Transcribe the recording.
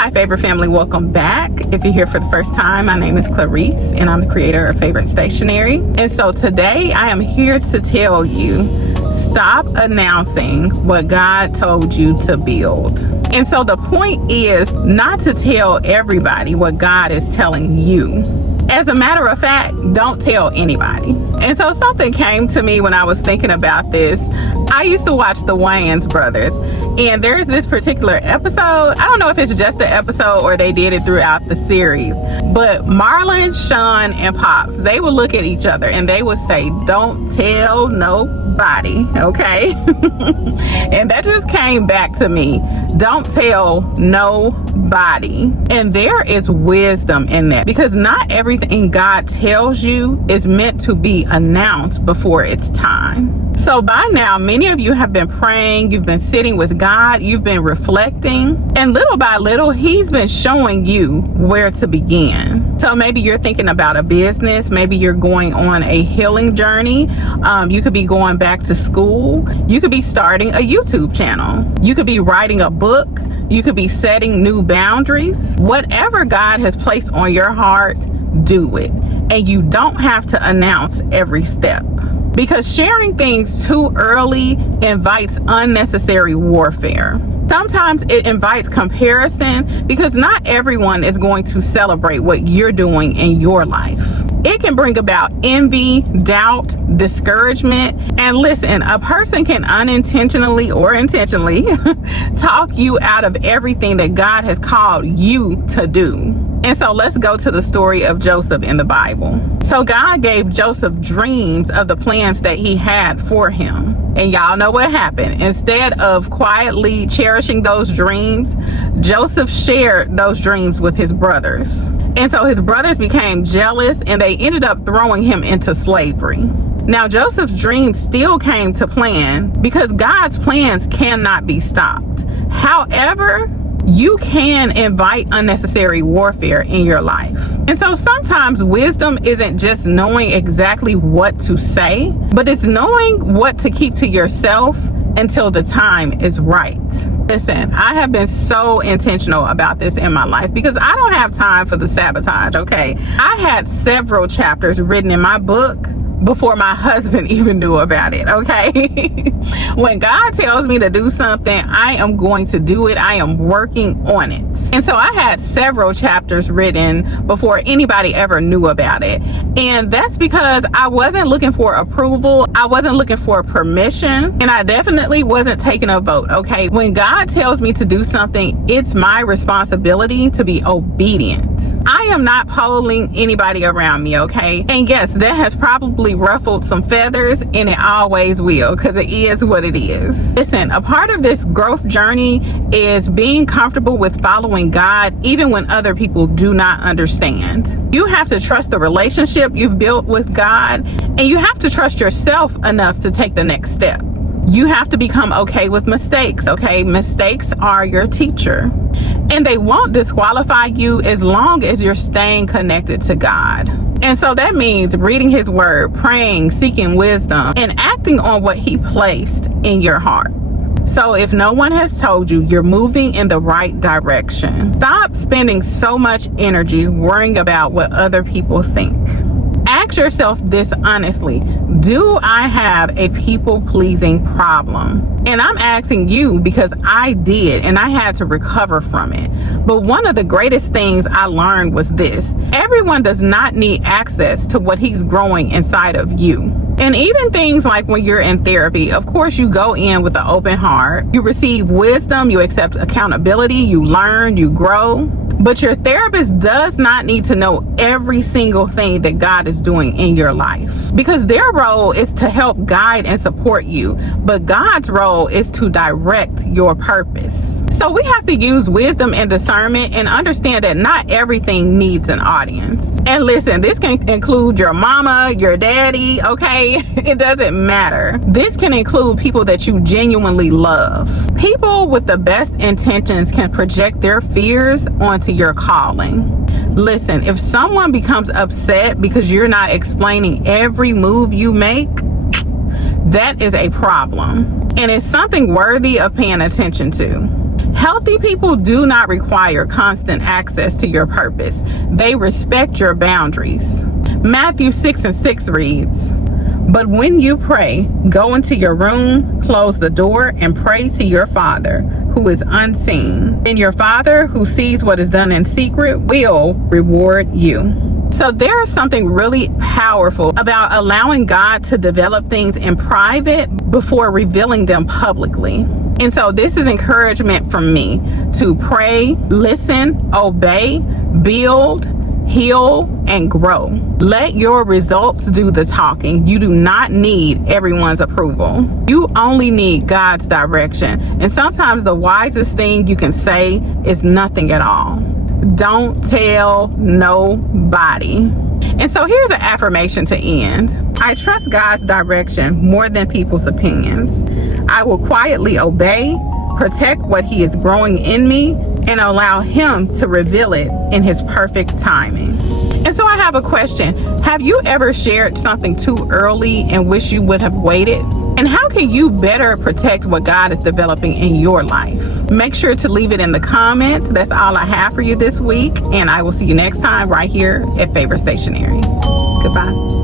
Hi favorite family, welcome back. If you're here for the first time, my name is Clarice and I'm the creator of Favorite Stationery. And so today I am here to tell you, stop announcing what God told you to build. And so the point is not to tell everybody what God is telling you. As a matter of fact, don't tell anybody. And so something came to me when I was thinking about this. I used to watch the Wayans brothers, and there's this particular episode. I don't know if it's just an episode or they did it throughout the series, but Marlon, Sean, and Pops, they would look at each other and they would say, "Don't tell nobody," okay? And that just came back to me. Don't tell nobody. And there is wisdom in that, because not everything God tells you is meant to be announced before it's time. So by now, many of you have been praying, you've been sitting with God, you've been reflecting, and little by little, He's been showing you where to begin. So maybe you're thinking about a business, maybe you're going on a healing journey, you could be going back to school, you could be starting a YouTube channel, you could be writing a book, you could be setting new boundaries. Whatever God has placed on your heart, do it. And you don't have to announce every step, because sharing things too early invites unnecessary warfare. Sometimes it invites comparison, because not everyone is going to celebrate what you're doing in your life. It can bring about envy, doubt, discouragement. And listen, a person can unintentionally or intentionally talk you out of everything that God has called you to do. And so let's go to the story of Joseph in the Bible. So God gave Joseph dreams of the plans that he had for him. And y'all know what happened. Instead of quietly cherishing those dreams, Joseph shared those dreams with his brothers. And so his brothers became jealous and they ended up throwing him into slavery. Now Joseph's dreams still came to plan, because God's plans cannot be stopped. However, you can invite unnecessary warfare in your life. And so sometimes wisdom isn't just knowing exactly what to say, but it's knowing what to keep to yourself until the time is right. Listen, I have been so intentional about this in my life, because I don't have time for the sabotage, okay? I had several chapters written in my book before my husband even knew about it, okay? When God tells me to do something, I am going to do it. I am working on it. And so I had several chapters written before anybody ever knew about it. And that's because I wasn't looking for approval. I wasn't looking for permission. And I definitely wasn't taking a vote, okay? When God tells me to do something, it's my responsibility to be obedient. I am not polling anybody around me, okay? And yes, that has probably ruffled some feathers, and it always will, because it is what it is. Listen, a part of this growth journey is being comfortable with following God even when other people do not understand. You have to trust the relationship you've built with God, and you have to trust yourself enough to take the next step. You have to become okay with mistakes, okay? Mistakes are your teacher, and they won't disqualify you as long as you're staying connected to God. And so that means reading His word, praying, seeking wisdom, and acting on what He placed in your heart. So if no one has told you, you're moving in the right direction. Stop spending so much energy worrying about what other people think. Ask yourself this honestly: do I have a people-pleasing problem? And I'm asking you because I did, and I had to recover from it. But one of the greatest things I learned was this: everyone does not need access to what He's growing inside of you. And even things like when you're in therapy, of course, you go in with an open heart, you receive wisdom, you accept accountability, you learn, you grow. But your therapist does not need to know every single thing that God is doing in your life, because their role is to help guide and support you. But God's role is to direct your purpose. So we have to use wisdom and discernment and understand that not everything needs an audience. And listen, this can include your mama, your daddy, okay? It doesn't matter. This can include people that you genuinely love. People with the best intentions can project their fears onto your calling. Listen, if someone becomes upset because you're not explaining every move you make, that is a problem, and it's something worthy of paying attention to. Healthy people do not require constant access to your purpose. They respect your boundaries. Matthew 6:6 reads, "But when you pray, go into your room, close the door, and pray to your Father who is unseen. And your Father who sees what is done in secret will reward you." So there is something really powerful about allowing God to develop things in private before revealing them publicly. And so this is encouragement from me to pray, listen, obey, build, heal, and grow. Let your results do the talking. You do not need everyone's approval. You only need God's direction. And sometimes the wisest thing you can say is nothing at all. Don't tell nobody. And so here's an affirmation to end. I trust God's direction more than people's opinions. I will quietly obey, protect what He is growing in me, and allow Him to reveal it in His perfect timing. And so I have a question. Have you ever shared something too early and wish you would have waited? And how can you better protect what God is developing in your life? Make sure to leave it in the comments. That's all I have for you this week. And I will see you next time right here at Favorite Stationery. Goodbye.